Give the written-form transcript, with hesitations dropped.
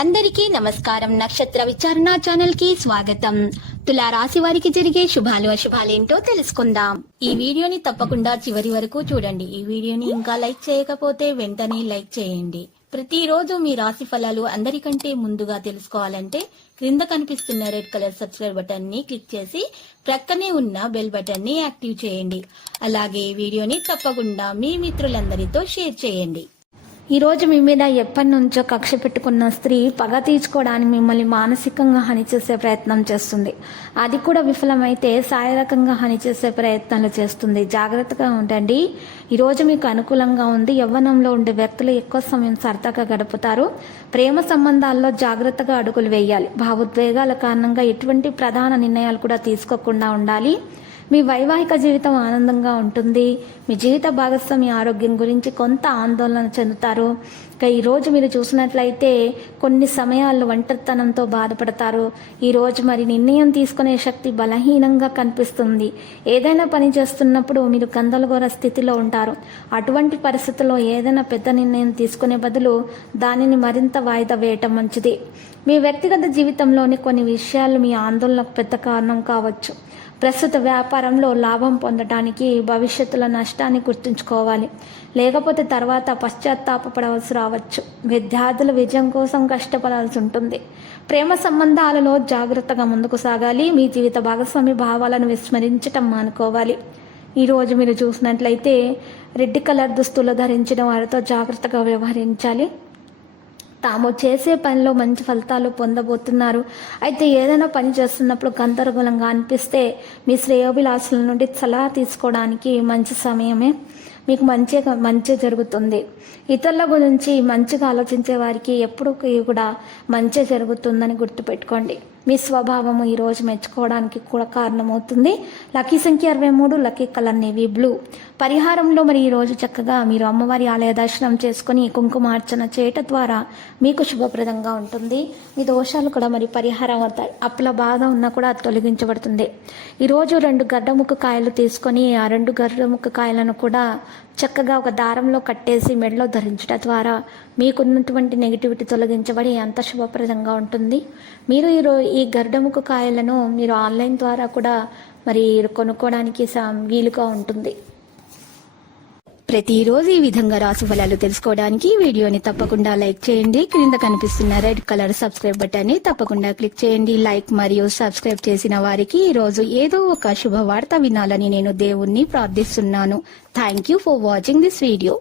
అందరికీ నమస్కారం. నక్షత్ర విచారణ ఛానల్ కి స్వాగతం. తులా రాశి వారికి జరిగే శుభాలు అశుభాలేంటో తెలుసుకుందాం. ఈ వీడియోని తప్పకుండా చివరి వరకు చూడండి. ఈ వీడియోని ఇంకా లైక్ చేయకపోతే వెంటనే లైక్ చేయండి. ప్రతిరోజు మీ రాశి ఫలాలు అందరికంటే ముందుగా తెలుసుకోవాలంటే క్రింద కనిపిస్తున్న రెడ్ కలర్ సబ్స్క్రైబ్ బటన్ ని క్లిక్ చేసి ప్రక్కనే ఉన్న బెల్ బటన్ ని యాక్టివ్ చేయండి. అలాగే ఈ వీడియోని తప్పకుండా మీ మిత్రులందరితో షేర్ చేయండి. ఈ రోజు మీ మీద ఎప్పటి నుంచో కక్ష పెట్టుకున్న స్త్రీ పగ తీర్చుకోవడానికి మిమ్మల్ని మానసికంగా హాని చేసే ప్రయత్నం చేస్తుంది. అది కూడా విఫలమైతే శారీరకంగా హాని చేసే ప్రయత్నాలు చేస్తుంది. జాగ్రత్తగా ఉండండి. ఈరోజు మీకు అనుకూలంగా ఉంది. యవ్వనంలో ఉండే వ్యక్తులు ఎక్కువ సమయం సరదాగా గడుపుతారు. ప్రేమ సంబంధాల్లో జాగ్రత్తగా అడుగులు వేయాలి. భావోద్వేగాల కారణంగా ఎటువంటి ప్రధాన నిర్ణయాలు కూడా తీసుకోకుండా ఉండాలి. మీ వైవాహిక జీవితం ఆనందంగా ఉంటుంది. మీ జీవిత భాగస్వామి ఆరోగ్యం గురించి కొంత ఆందోళన చెందుతారు. ఇక ఈరోజు మీరు చూసినట్లయితే కొన్ని సమయాల్లో ఒంటరితనంతో బాధపడతారు. ఈరోజు మరి నిర్ణయం తీసుకునే శక్తి బలహీనంగా కనిపిస్తుంది. ఏదైనా పని చేస్తున్నప్పుడు మీరు గందరగోళ స్థితిలో ఉంటారు. అటువంటి పరిస్థితుల్లో ఏదైనా పెద్ద నిర్ణయం తీసుకునే బదులు దానిని మరింత వాయిదా వేయటం మంచిది. మీ వ్యక్తిగత జీవితంలోని కొన్ని విషయాలు మీ ఆందోళనకు పెద్ద కారణం కావచ్చు. ప్రస్తుత వ్యాపారంలో లాభం పొందడానికి భవిష్యత్తులో నష్టాన్ని గుర్తుంచుకోవాలి. లేకపోతే తర్వాత పశ్చాత్తాపపడవలసి రావచ్చు. విద్యార్థుల విజయం కోసం కష్టపడాల్సి ఉంటుంది. ప్రేమ సంబంధాలలో జాగ్రత్తగా ముందుకు సాగాలి. మీ జీవిత భాగస్వామి భావాలను విస్మరించటం మానుకోవాలి. ఈరోజు మీరు చూసినట్లయితే రెడ్ కలర్ దుస్తులు ధరించిన వారితో జాగ్రత్తగా వ్యవహరించాలి. తాము చేసే పనిలో మంచి ఫలితాలు పొందబోతున్నారు. అయితే ఏదైనా పని చేస్తున్నప్పుడు గందరగోళంగా అనిపిస్తే మీ శ్రేయోభిలాషుల నుండి సలహా తీసుకోవడానికి మంచి సమయమే. మీకు మంచి జరుగుతుంది. ఇతరుల గురించి మంచిగా ఆలోచించే వారికి ఎప్పుడు కూడా మంచి జరుగుతుందని గుర్తుపెట్టుకోండి. మీ స్వభావము ఈరోజు మెచ్చుకోవడానికి కూడా కారణమవుతుంది. లక్కీ సంఖ్య 23, లక్కీ కలర్ నేవీ బ్లూ. పరిహారంలో మరి ఈరోజు చక్కగా మీరు అమ్మవారి ఆలయ దర్శనం చేసుకుని కుంకుమార్చన చేయటం ద్వారా మీకు శుభప్రదంగా ఉంటుంది. మీ దోషాలు కూడా మరి పరిహారం అవుతాయి. అప్పుల బాధ ఉన్నా కూడా తొలగించబడుతుంది. ఈరోజు 2 గడ్డముక్క కాయలు తీసుకొని ఆ 2 గడ్డముక్క కాయలను కూడా చక్కగా ఒక దారంలో కట్టేసి మెడలో ధరించడం ద్వారా మీకున్నటువంటి నెగిటివిటీ తొలగించబడి అంత శుభప్రదంగా ఉంటుంది. మీరు ఈ గడ్డముక్క కాయలను మీరు ఆన్లైన్ ద్వారా కూడా మరి కొనుక్కోవడానికి వీలుగా ఉంటుంది. ప్రతిరోజు ఈ విధంగా రాశి ఫలాలు తెలుసుకోవడానికి వీడియోని తప్పకుండా లైక్ చేయండి. క్రింద కనిపిస్తున్న రెడ్ కలర్ సబ్స్క్రైబ్ బటన్ ని తప్పకుండా క్లిక్ చేయండి. లైక్ మరియు సబ్స్క్రైబ్ చేసిన వారికి ఈ రోజు ఏదో ఒక శుభవార్త వినాలని నేను దేవుణ్ణి ప్రార్థిస్తున్నాను. Thank you for watching this video.